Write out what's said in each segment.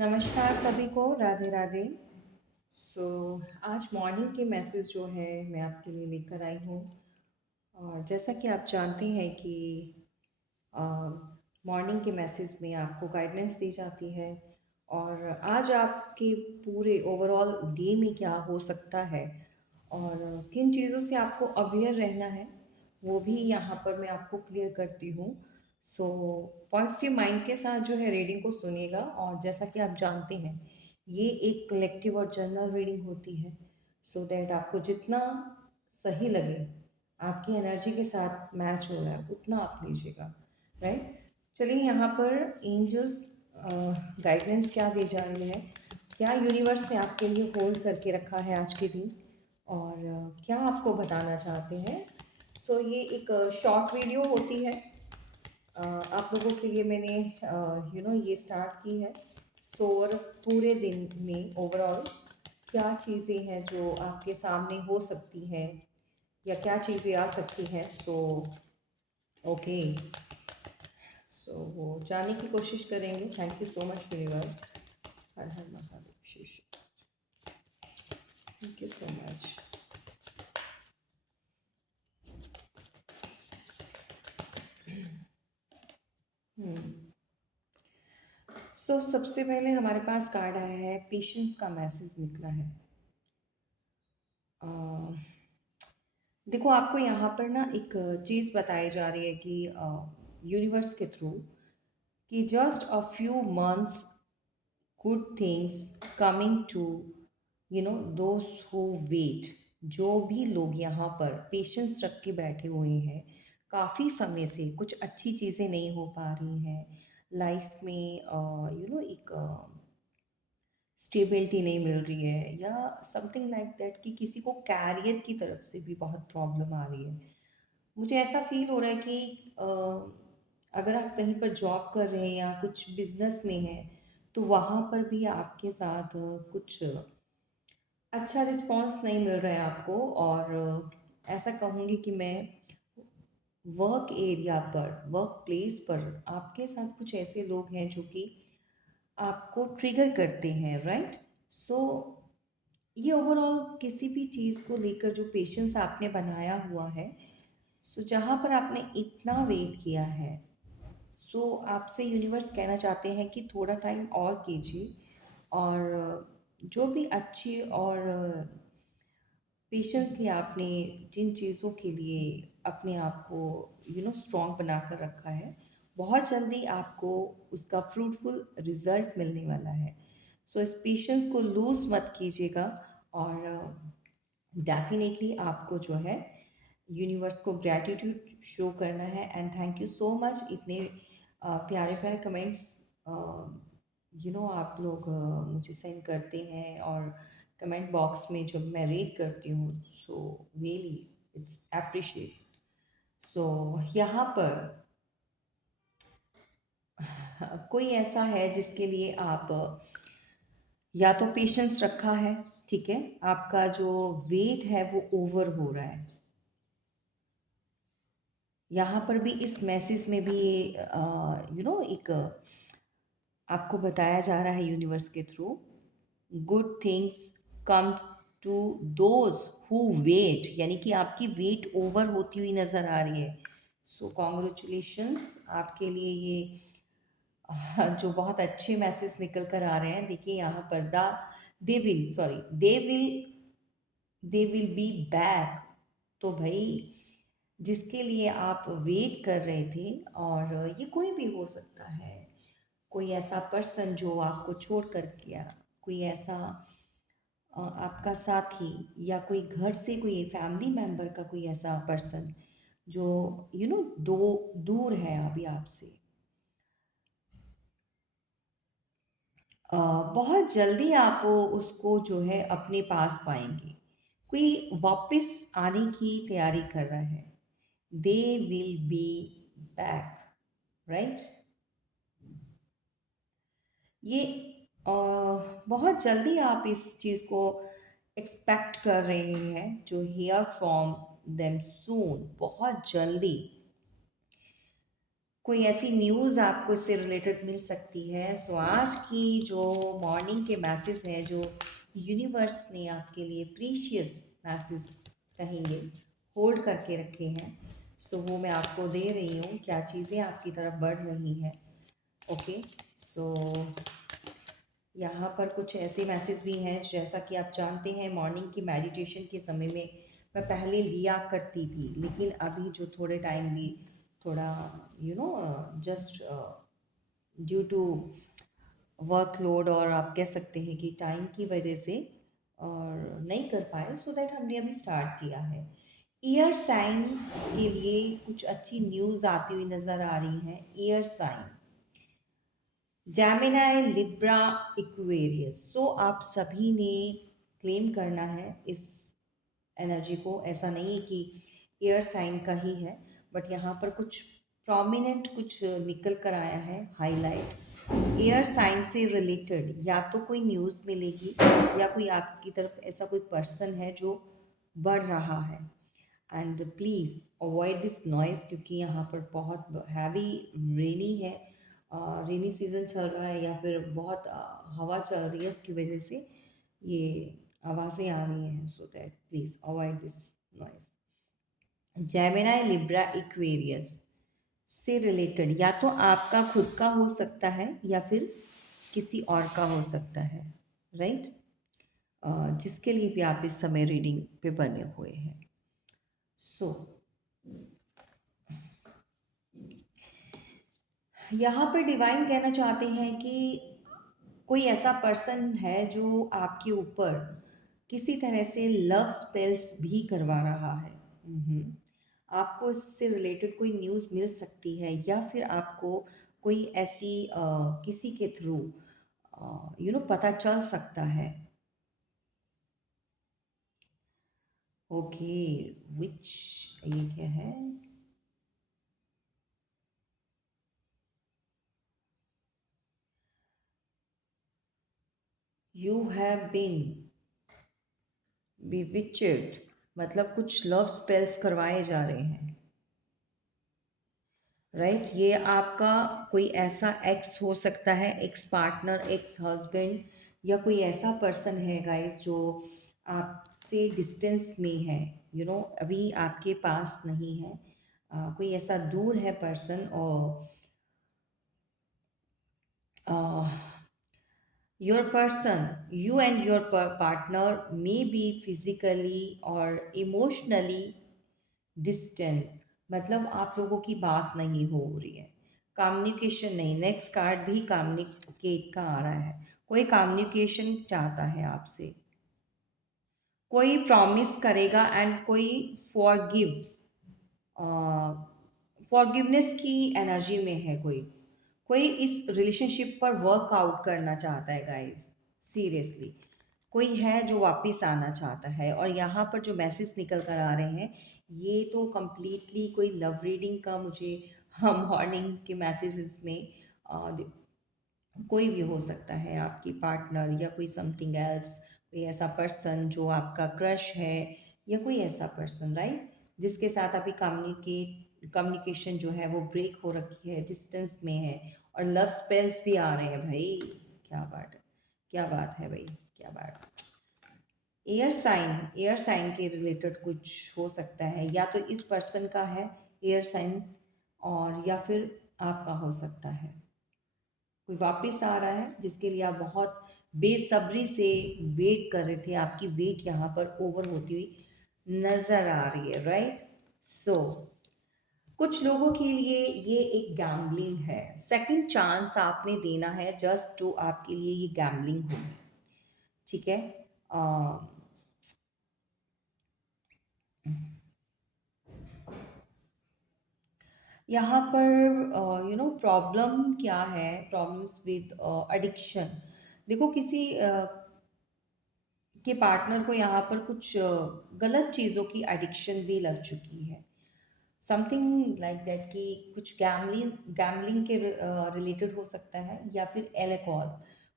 नमस्कार सभी को, राधे राधे। सो आज मॉर्निंग के मैसेज जो है मैं आपके लिए लेकर आई हूँ। और जैसा कि आप जानते हैं कि मॉर्निंग के मैसेज में आपको गाइडेंस दी जाती है और आज आपके पूरे ओवरऑल डे में क्या हो सकता है और किन चीज़ों से आपको अवेयर रहना है वो भी यहाँ पर मैं आपको क्लियर करती हूँ। सो पॉजिटिव माइंड के साथ जो है रीडिंग को सुनिएगा। और जैसा कि आप जानते हैं ये एक कलेक्टिव और जनरल रीडिंग होती है, सो दैट आपको जितना सही लगे, आपकी एनर्जी के साथ मैच हो रहा है उतना आप लीजिएगा, राइट। चलिए यहाँ पर एंजल्स गाइडेंस क्या दी जा रही है, क्या यूनिवर्स ने आपके लिए होल्ड करके रखा है आज के दिन और क्या आपको बताना चाहते हैं। सो ये एक शॉर्ट वीडियो होती है। आप लोगों के लिए मैंने ये स्टार्ट की है। सो ओवर पूरे दिन में ओवरऑल क्या चीज़ें हैं जो आपके सामने हो सकती हैं या क्या चीज़ें आ सकती हैं। सो ओके, सो वो जानने की कोशिश करेंगे। Thank you so much universe. Har Har Mahadev, Shiva. Thank you so much. So सबसे पहले हमारे पास कार्ड आया है, पेशेंस का मैसेज निकला है। देखो आपको यहाँ पर ना एक चीज़ बताई जा रही है कि यूनिवर्स के थ्रू कि just a few months good things coming to those who wait. जो भी लोग यहाँ पर पेशेंस रख के बैठे हुए हैं, काफ़ी समय से कुछ अच्छी चीज़ें नहीं हो पा रही हैं लाइफ में, एक स्टेबिलिटी नहीं मिल रही है या समथिंग लाइक दैट, कि किसी को कैरियर की तरफ से भी बहुत प्रॉब्लम आ रही है। मुझे ऐसा फील हो रहा है कि अगर आप कहीं पर जॉब कर रहे हैं या कुछ बिजनेस में हैं तो वहाँ पर भी आपके साथ कुछ अच्छा रिस्पांस नहीं मिल रहा है आपको। और ऐसा कहूँगी कि मैं वर्क एरिया पर, वर्क प्लेस पर आपके साथ कुछ ऐसे लोग हैं जो कि आपको ट्रिगर करते हैं, राइट। सो ये ओवरऑल किसी भी चीज़ को लेकर जो पेशेंस आपने बनाया हुआ है, सो जहाँ पर आपने इतना वेट किया है, सो आपसे यूनिवर्स कहना चाहते हैं कि थोड़ा टाइम और कीजिए और जो भी अच्छी और पेशेंसली आपने जिन चीज़ों के लिए अपने आप को स्ट्रॉन्ग बना कर रखा है, बहुत जल्दी आपको उसका फ्रूटफुल रिजल्ट मिलने वाला है। सो इस पेशेंस को लूज़ मत कीजिएगा और डेफिनेटली आपको जो है यूनिवर्स को ग्रैटिट्यूड शो करना है। And thank you so much, इतने प्यारे प्यारे कमेंट्स आप लोग मुझे सेंड करते हैं और कमेंट बॉक्स में जब मैं रीड करती हूँ, सो रियली इट्स अप्रिशिएट। सो यहाँ पर कोई ऐसा है जिसके लिए आप या तो पेशेंस रखा है, ठीक है, आपका जो वेट है वो ओवर हो रहा है। यहाँ पर भी इस मैसेज में भी ये एक आपको बताया जा रहा है यूनिवर्स के through, good things come to those who wait, यानी कि आपकी वेट ओवर होती हुई नज़र आ रही है। सो कॉन्ग्रेचुलेशंस आपके लिए ये जो बहुत अच्छे मैसेज निकल कर आ रहे हैं। देखिए यहाँ पर दे विल बी बैक। तो भाई जिसके लिए आप वेट कर रहे थे, और ये कोई भी हो सकता है, कोई ऐसा पर्सन जो आपको छोड़ कर गया, कोई ऐसा आपका साथी या कोई घर से कोई फैमिली मेम्बर का कोई ऐसा पर्सन जो दो दूर है अभी आपसे, अ, बहुत जल्दी आप उसको जो है अपने पास पाएंगे। कोई वापस आने की तैयारी कर रहा है। They will be back, right. ये अ, बहुत जल्दी आप इस चीज़ को एक्सपेक्ट कर रहे हैं, जो हियर फ्रॉम देम सून, बहुत जल्दी कोई ऐसी न्यूज़ आपको इससे रिलेटेड मिल सकती है। सो आज की जो मॉर्निंग के मैसेज हैं, जो यूनिवर्स ने आपके लिए प्रीशियस मैसेज कहेंगे होल्ड करके रखे हैं, सो वो मैं आपको दे रही हूँ। क्या चीज़ें आपकी तरफ बढ़ रही हैं। ओके, सो यहाँ पर कुछ ऐसे मैसेज भी हैं, जैसा कि आप जानते हैं मॉर्निंग की मेडिटेशन के समय में मैं पहले लिया करती थी, लेकिन अभी जो थोड़े टाइम भी थोड़ा जस्ट ड्यू टू वर्कलोड, और आप कह सकते हैं कि टाइम की वजह से और नहीं कर पाए, सो दैट हमने अभी स्टार्ट किया है। ईयर साइन के लिए कुछ अच्छी न्यूज़ आती हुई नज़र आ रही हैं। Air sign Gemini, Libra, Aquarius. So आप सभी ने क्लेम करना है इस एनर्जी को। ऐसा नहीं है कि एयर साइन का ही है, बट यहाँ पर कुछ प्रोमिनेंट कुछ निकल कर आया है हाईलाइट। एयर साइन से रिलेटेड या तो कोई न्यूज़ मिलेगी, या कोई आपकी तरफ ऐसा कोई पर्सन है जो बढ़ रहा है। And please avoid this noise, क्योंकि यहाँ पर बहुत हैवी रेनी है, रेनी सीज़न चल रहा है, या फिर बहुत हवा चल रही है, उसकी वजह से ये आवाज़ें आ रही हैं। So that please avoid this noise. Gemini, Libra, Aquarius से रिलेटेड या तो आपका खुद का हो सकता है, या फिर किसी और का हो सकता है, राइट। जिसके लिए भी आप इस समय रीडिंग पे बने हुए हैं। सो यहाँ पर डिवाइन कहना चाहते हैं कि कोई ऐसा पर्सन है जो आपके ऊपर किसी तरह से लव स्पेल्स भी करवा रहा है। आपको इससे रिलेटेड कोई न्यूज़ मिल सकती है, या फिर आपको कोई ऐसी किसी के थ्रू पता चल सकता है। ओके, विच ये क्या है? यू हैव बीन बिविचड, मतलब कुछ लव स्पेल्स करवाए जा रहे हैं, राइट। ये आपका कोई ऐसा एक्स हो सकता है, एक्स पार्टनर, एक्स हस्बैंड, या कोई ऐसा पर्सन है गाइस जो आपसे डिस्टेंस में है, अभी आपके पास नहीं है। कोई ऐसा दूर है पर्सन, और your person, you and your partner may be physically और इमोशनली डिस्टेंस, मतलब आप लोगों की बात नहीं हो रही है, कम्युनिकेशन नहीं। नेक्स्ट कार्ड भी कम्युनिकेट का आ रहा है, कोई कम्युनिकेशन चाहता है आपसे, कोई प्रॉमिस करेगा, एंड कोई फॉरगिव, फॉरगिवनेस की एनर्जी में है। कोई कोई इस रिलेशनशिप पर वर्क आउट करना चाहता है गाइस, सीरियसली। कोई है जो वापस आना चाहता है, और यहाँ पर जो मैसेज निकल कर आ रहे हैं, ये तो कम्प्लीटली कोई लव रीडिंग का मुझे हम मॉर्निंग के मैसेजेस में कोई भी हो सकता है, आपकी पार्टनर या कोई समथिंग एल्स, कोई ऐसा पर्सन जो आपका क्रश है, या कोई ऐसा पर्सन, राइट, जिसके साथ अभी कम्युनिकेशन जो है वो ब्रेक हो रखी है, डिस्टेंस में है, और लव स्पेल्स भी आ रहे हैं भाई। क्या बात है, क्या बात है भाई, क्या बात। एयर साइन के रिलेटेड कुछ हो सकता है, या तो इस पर्सन का है एयर साइन, और या फिर आपका हो सकता है। कोई वापस आ रहा है जिसके लिए आप बहुत बेसब्री से वेट कर रहे थे, आपकी वेट यहाँ पर ओवर होती हुई नज़र आ रही है, राइट। सो कुछ लोगों के लिए ये एक गैम्बलिंग है, सेकंड चांस आपने देना है, जस्ट टू आपके लिए ये गैम्बलिंग होगी, ठीक है। यहाँ पर प्रॉब्लम क्या है, प्रॉब्लम्स विद एडिक्शन। देखो किसी के पार्टनर को यहाँ पर कुछ गलत चीज़ों की एडिक्शन भी लग चुकी है, समथिंग लाइक दैट, कि कुछ गैमलिंग गैमलिंग के रिलेटेड हो सकता है, या फिर एल्कोहल,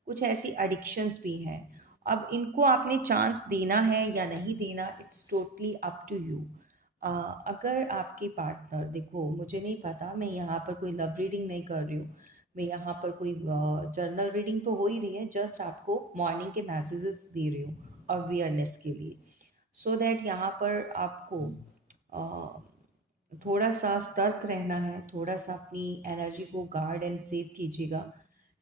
कुछ ऐसी एडिक्शंस भी हैं। अब इनको आपने चांस देना है या नहीं देना, it's totally up to you. अ, अगर आपके पार्टनर, देखो मुझे नहीं पता, मैं यहाँ पर कोई लव रीडिंग नहीं कर रही हूँ, मैं यहाँ पर कोई जर्नल रीडिंग तो हो ही रही है, जस्ट आपको मॉर्निंग के मैसेजेस दे रही हूँ अवेयरनेस के लिए, सो दैट यहाँ पर आपको थोड़ा सा सतर्क रहना है, थोड़ा सा अपनी एनर्जी को गार्ड एंड सेव कीजिएगा।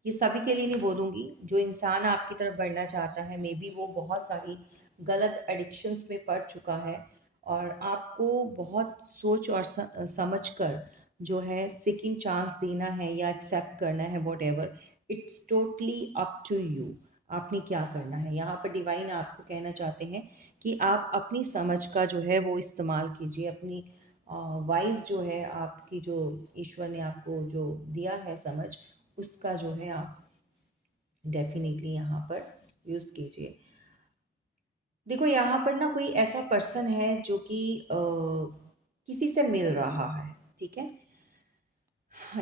ये सभी के लिए नहीं बोलूँगी, जो इंसान आपकी तरफ बढ़ना चाहता है, मे बी वो बहुत सारी गलत एडिक्शंस में पड़ चुका है, और आपको बहुत सोच और समझ कर जो है सेकंड चांस देना है या एक्सेप्ट करना है, whatever, it's totally up to you. आपने क्या करना है, यहाँ पर डिवाइन आपको कहना चाहते हैं कि आप अपनी समझ का जो है वो इस्तेमाल कीजिए, अपनी वाइज जो है आपकी, जो ईश्वर ने आपको जो दिया है समझ, उसका जो है आप डेफिनेटली यहाँ पर यूज़ कीजिए। देखो यहाँ पर ना कोई ऐसा पर्सन है जो कि किसी से मिल रहा है, ठीक है।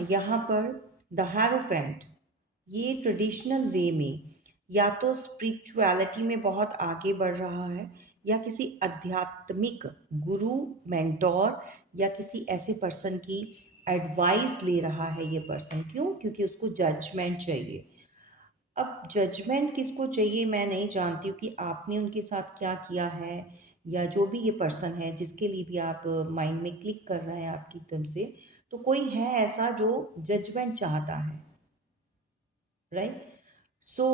यहाँ पर द हेरोफेंट, ये ट्रेडिशनल वे में या तो स्पिरिचुअलिटी में बहुत आगे बढ़ रहा है, या किसी आध्यात्मिक गुरु, मेंटोर, या किसी ऐसे पर्सन की एडवाइस ले रहा है ये पर्सन। क्यों? क्योंकि उसको जजमेंट चाहिए। अब जजमेंट किसको चाहिए मैं नहीं जानती हूँ कि आपने उनके साथ क्या किया है, या जो भी ये पर्सन है जिसके लिए भी आप माइंड में क्लिक कर रहे हैं आपकी तरफ से, तो कोई है ऐसा जो जजमेंट चाहता है, राइट। सो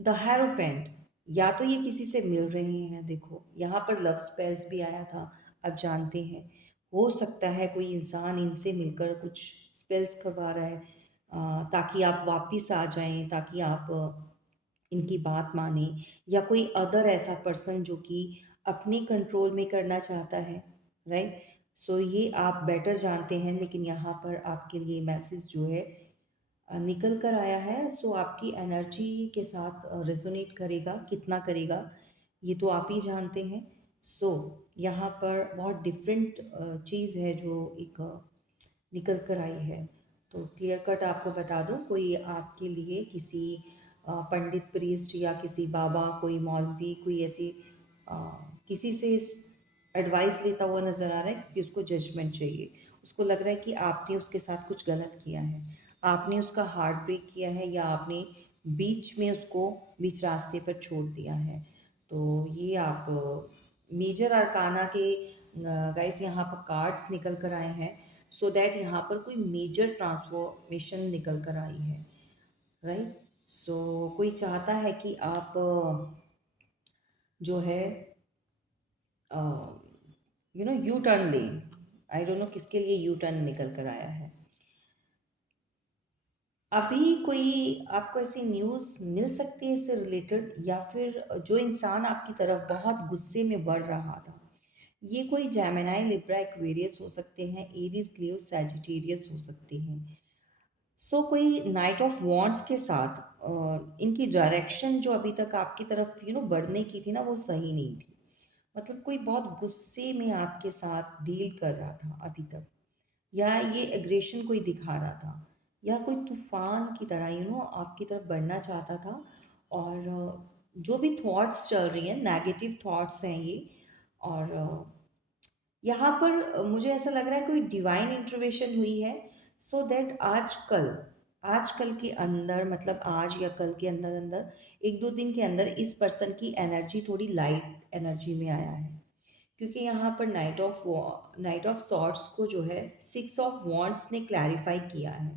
द हेरोफेंट, या तो ये किसी से मिल रहे हैं, देखो यहाँ पर लव स्पेल्स भी आया था, अब जानते हैं, हो सकता है कोई इंसान इनसे मिलकर कुछ स्पेल्स करवा रहा है, ताकि आप वापिस आ जाएं, ताकि आप इनकी बात माने, या कोई अदर ऐसा पर्सन जो कि अपने कंट्रोल में करना चाहता है, राइट। सो ये आप बेटर जानते हैं, लेकिन यहाँ पर आपके लिए मैसेज जो है निकल कर आया है। सो आपकी एनर्जी के साथ रेजोनेट करेगा, कितना करेगा ये तो आप ही जानते हैं। सो यहाँ पर बहुत डिफरेंट चीज़ है जो एक निकल कर आई है। तो क्लियर कट आपको बता दूं, कोई आपके लिए किसी पंडित, प्रीस्ट, या किसी बाबा, कोई मौलवी, कोई ऐसी अ, किसी से एडवाइस लेता हुआ नज़र आ रहा है, क्योंकि उसको जजमेंट चाहिए। उसको लग रहा है कि आपने उसके साथ कुछ गलत किया है, आपने उसका हार्ट ब्रेक किया है, या आपने बीच में उसको बीच रास्ते पर छोड़ दिया है। तो ये आप मेजर अरकाना के गाइस यहाँ पर कार्ड्स निकल कर आए हैं, सो दैट यहाँ पर कोई मेजर ट्रांसफॉर्मेशन निकल कर आई है, राइट। सो कोई चाहता है कि आप जो है यू टर्न लें। आई डोंट नो किसके लिए यू टर्न निकल कर आया है। अभी कोई आपको ऐसी न्यूज़ मिल सकती है इससे रिलेटेड, या फिर जो इंसान आपकी तरफ बहुत गुस्से में बढ़ रहा था, ये कोई जेमिनी, लिब्रा, एक्वेरियस हो सकते हैं, एरीज, लियो, सैजिटेरियस हो सकते हैं। सो कोई नाइट ऑफ वॉन्ड्स के साथ इनकी डायरेक्शन जो अभी तक आपकी तरफ बढ़ने की थी ना, वो सही नहीं थी। मतलब कोई बहुत गुस्से में आपके साथ डील कर रहा था अभी तक, या ये एग्रेशन कोई दिखा रहा था, या कोई तूफान की तरह आपकी तरफ बढ़ना चाहता था। और जो भी थॉट्स चल रही हैं, नेगेटिव थॉट्स हैं ये। और यहाँ पर मुझे ऐसा लग रहा है कोई डिवाइन इंटरवेंशन हुई है, सो दैट आजकल के अंदर, मतलब आज या कल के अंदर अंदर, एक दो दिन के अंदर इस पर्सन की एनर्जी थोड़ी लाइट एनर्जी में आया है। क्योंकि यहाँ पर नाइट ऑफ सॉर्ट्स को जो है सिक्स ऑफ वॉन्ड्स ने क्लैरिफाई किया है।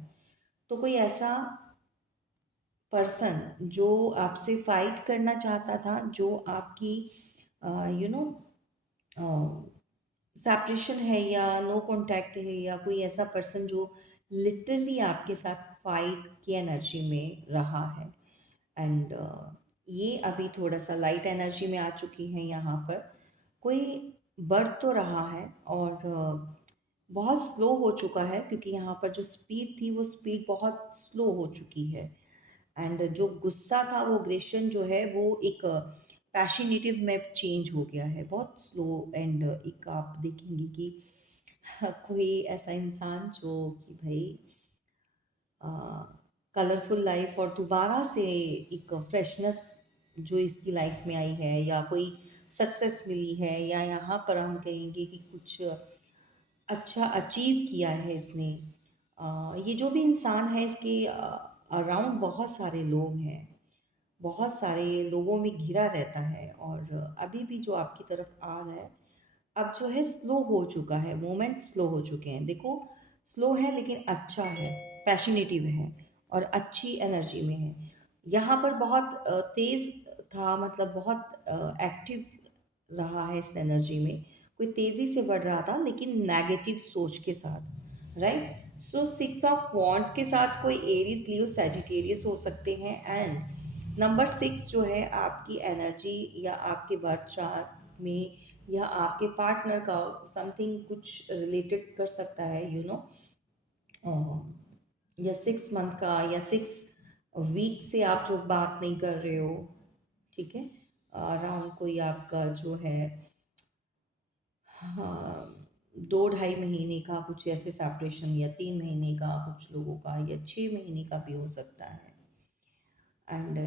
तो कोई ऐसा पर्सन जो आपसे फाइट करना चाहता था, जो आपकी यू नो सेपरेशन है, या नो कांटेक्ट है, या कोई ऐसा पर्सन जो लिटरली आपके साथ फाइट की एनर्जी में रहा है। एंड ये अभी थोड़ा सा लाइट एनर्जी में आ चुकी है। यहाँ पर कोई बढ़ तो रहा है, और बहुत स्लो हो चुका है, क्योंकि यहाँ पर जो स्पीड थी वो स्पीड बहुत स्लो हो चुकी है। एंड जो गुस्सा था, वो अग्रेशन जो है वो एक पैशनेटिव में चेंज हो गया है, बहुत स्लो। एंड एक आप देखेंगे कि कोई ऐसा इंसान जो कि भाई कलरफुल लाइफ और दोबारा से एक फ्रेशनेस जो इसकी लाइफ में आई है, या कोई सक्सेस मिली है, या यहाँ पर हम कहेंगे कि कुछ अच्छा अचीव किया है इसने। ये जो भी इंसान है इसके अराउंड बहुत सारे लोग हैं, बहुत सारे लोगों में घिरा रहता है, और अभी भी जो आपकी तरफ आ रहा है अब जो है स्लो हो चुका है, मोमेंट स्लो हो चुके हैं। देखो, स्लो है लेकिन अच्छा है, पैशनेटिव है और अच्छी एनर्जी में है। यहाँ पर बहुत तेज़ था, मतलब बहुत एक्टिव रहा है इस एनर्जी में, कोई तेज़ी से बढ़ रहा था लेकिन नेगेटिव सोच के साथ, राइट। सो 6 ऑफ वॉन्ड्स के साथ कोई एरीज लियो सैजिटेरियस हो सकते हैं। एंड नंबर 6 जो है आपकी एनर्जी या आपके बर्थ चार्ट में या आपके पार्टनर का समथिंग कुछ रिलेटेड कर सकता है, या 6 मंथ का या 6 वीक से आप लोग बात नहीं कर रहे हो, ठीक है। अराउंड कोई आपका जो है, हाँ, 2 ढाई महीने का कुछ ऐसे सेपरेशन, या 3 महीने का कुछ लोगों का, या 6 महीने का भी हो सकता है। एंड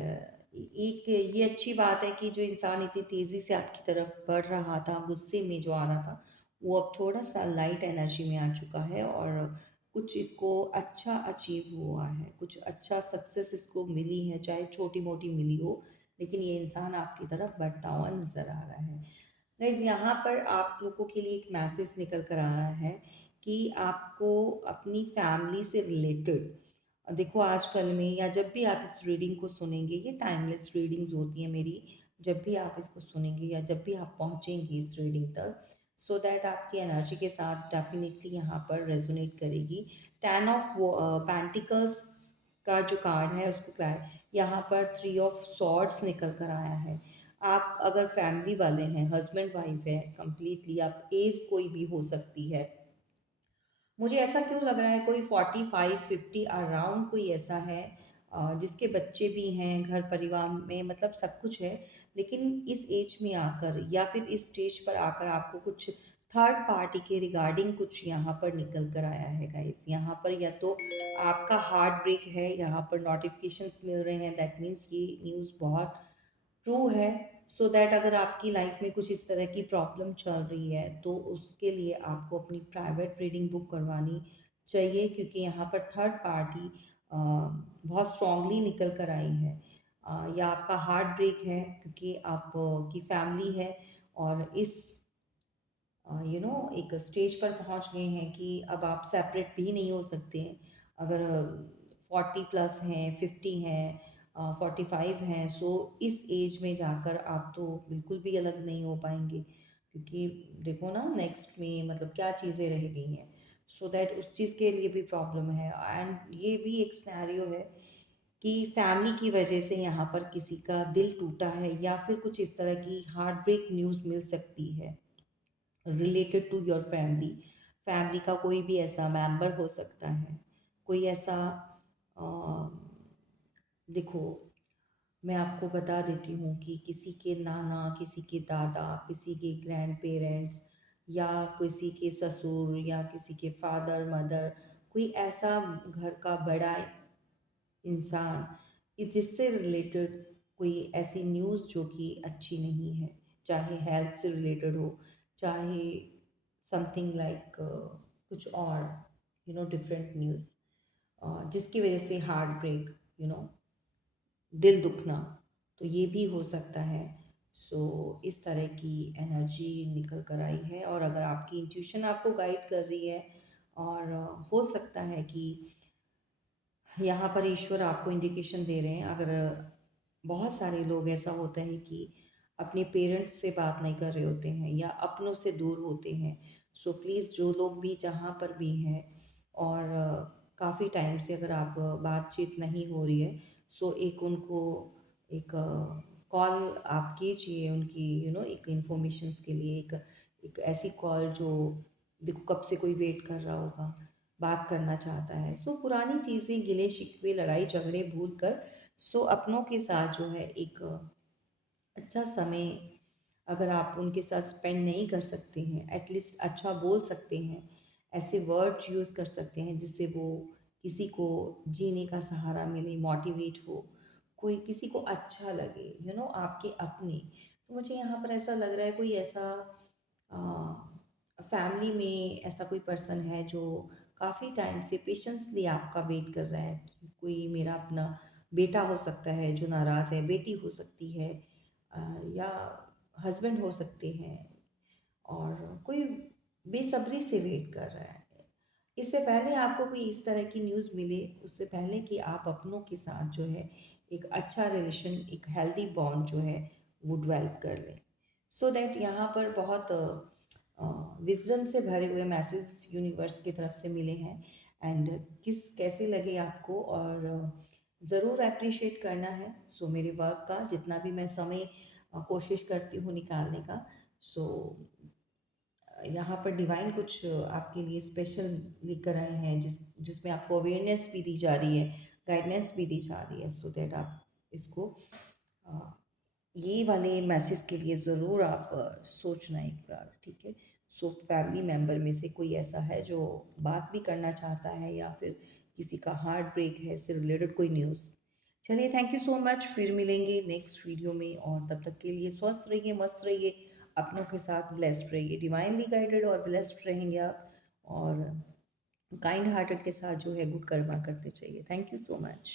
एक ये अच्छी बात है कि जो इंसान इतनी तेज़ी से आपकी तरफ बढ़ रहा था, गुस्से में जो आ रहा था, वो अब थोड़ा सा लाइट एनर्जी में आ चुका है, और कुछ इसको अच्छा अचीव हुआ है, कुछ अच्छा सक्सेस इसको मिली है, चाहे छोटी मोटी मिली हो, लेकिन ये इंसान आपकी तरफ बढ़ता हुआ नज़र आ रहा है। गाइज, यहाँ पर आप लोगों के लिए एक मैसेज निकल कर आ रहा है कि आपको अपनी फैमिली से रिलेटेड, देखो आजकल में या जब भी आप इस रीडिंग को सुनेंगे, ये टाइमलेस रीडिंग्स होती हैं मेरी, जब भी आप इसको सुनेंगे या जब भी आप पहुँचेंगे इस रीडिंग तक, सो दैट आपकी एनर्जी के साथ डेफिनेटली यहाँ पर रेजोनेट करेगी। 10 ऑफ पेंटिकल्स का जो कार्ड है उसको यहाँ पर 3 ऑफ सॉर्ड्स निकल कर आया है। आप अगर फैमिली वाले हैं, हस्बैंड वाइफ है, कंप्लीटली आप, एज कोई भी हो सकती है, मुझे ऐसा क्यों लग रहा है कोई 45-50 अराउंड कोई ऐसा है, जिसके बच्चे भी हैं, घर परिवार में मतलब सब कुछ है, लेकिन इस एज में आकर या फिर इस स्टेज पर आकर आपको कुछ थर्ड पार्टी के रिगार्डिंग कुछ यहाँ पर निकल कर आया है गाइस। यहाँ पर या तो आपका हार्ट ब्रेक है, यहाँ पर नोटिफिकेशंस मिल रहे हैं, दैट मीन्स ये न्यूज़ बहुत ट्रू है। सो दैट अगर आपकी लाइफ में कुछ इस तरह की प्रॉब्लम चल रही है तो उसके लिए आपको अपनी प्राइवेट रीडिंग बुक करवानी चाहिए, क्योंकि यहाँ पर थर्ड पार्टी बहुत स्ट्रांगली निकल कर आई है। या आपका हार्ट ब्रेक है क्योंकि आप की फैमिली है, और इस एक स्टेज पर पहुंच गए हैं कि अब आप सेपरेट भी नहीं हो सकते हैं। अगर 40 प्लस हैं, 50 हैं, 45 हैं, सो इस एज में जाकर आप तो बिल्कुल भी अलग नहीं हो पाएंगे, क्योंकि देखो ना नेक्स्ट में मतलब क्या चीज़ें रह गई हैं। सो दैट उस चीज़ के लिए भी प्रॉब्लम है। एंड ये भी एक सिनेरियो है कि फैमिली की वजह से यहाँ पर किसी का दिल टूटा है, या फिर कुछ इस तरह की हार्ट ब्रेक न्यूज़ मिल सकती है related to your family. Family का कोई भी ऐसा मेंबर हो सकता है, कोई ऐसा, अ, देखो मैं आपको बता देती हूँ कि किसी के नाना, किसी के दादा, किसी के ग्रैंड पेरेंट्स, या किसी के ससुर, या किसी के फादर मदर, कोई ऐसा घर का बड़ा इंसान कि जिससे रिलेटेड कोई ऐसी न्यूज़ जो कि अच्छी नहीं है, चाहे हेल्थ से रिलेटेड हो, चाहे समथिंग लाइक कुछ और, डिफरेंट न्यूज़, जिसकी वजह से हार्ट ब्रेक, यू नो दिल दुखना, तो ये भी हो सकता है। सो इस तरह की एनर्जी निकल कर आई है, और अगर आपकी इंट्यूशन आपको गाइड कर रही है, और हो सकता है कि यहाँ पर ईश्वर आपको इंडिकेशन दे रहे हैं। अगर बहुत सारे लोग ऐसा होता है कि अपने पेरेंट्स से बात नहीं कर रहे होते हैं या अपनों से दूर होते हैं, सो प्लीज़ जो लोग भी जहाँ पर भी हैं, और काफ़ी टाइम से अगर आप बातचीत नहीं हो रही है, सो एक उनको एक कॉल आप कीजिए उनकी, एक इन्फॉर्मेशंस के लिए, एक एक ऐसी कॉल जो, देखो कब से कोई वेट कर रहा होगा, बात करना चाहता है। सो पुरानी चीज़ें, गिले शिकवे, लड़ाई झगड़े भूल कर, सो अपनों के साथ जो है एक अच्छा समय, अगर आप उनके साथ स्पेंड नहीं कर सकते हैं, एटलीस्ट अच्छा बोल सकते हैं, ऐसे वर्ड यूज़ कर सकते हैं जिससे वो किसी को जीने का सहारा मिले, मोटिवेट हो, कोई किसी को अच्छा लगे, आपके अपने, मुझे यहाँ पर ऐसा लग रहा है कोई ऐसा फैमिली में ऐसा कोई पर्सन है जो काफ़ी टाइम से पेशेंसली आपका वेट कर रहा है कि कोई मेरा अपना बेटा हो सकता है जो नाराज़ है, बेटी हो सकती है, या हस्बैंड हो सकते हैं, और कोई बेसब्री से वेट कर रहा है। इससे पहले आपको कोई इस तरह की न्यूज़ मिले, उससे पहले कि आप अपनों के साथ जो है एक अच्छा रिलेशन, एक हेल्दी बॉन्ड जो है वो डेवलप कर लें। सो दैट यहाँ पर बहुत विजडम से भरे हुए मैसेज यूनिवर्स की तरफ से मिले हैं। एंड कैसे लगे आपको, और ज़रूर अप्रिशिएट करना है सो मेरे वर्क का, जितना भी मैं समय कोशिश करती हूँ निकालने का। सो यहाँ पर डिवाइन कुछ आपके लिए स्पेशल लेकर आए हैं, जिसमें आपको अवेयरनेस भी दी जा रही है, गाइडेंस भी दी जा रही है, सो दैट आप इसको अ, ये वाले मैसेज के लिए ज़रूर आप सोचना एक बार, ठीक है। सो फैमिली मेम्बर में से कोई ऐसा है जो बात भी करना चाहता है, या फिर किसी का हार्ट ब्रेक है इससे रिलेटेड कोई न्यूज़। चलिए, थैंक यू सो मच, फिर मिलेंगे नेक्स्ट वीडियो में, और तब तक के लिए स्वस्थ रहिए, मस्त रहिए, अपनों के साथ ब्लेस्ड रहिए, डिवाइनली गाइडेड और ब्लेस्ड रहेंगे आप, और काइंड हार्टेड के साथ जो है गुड कर्मा करते चाहिए। Thank you so much.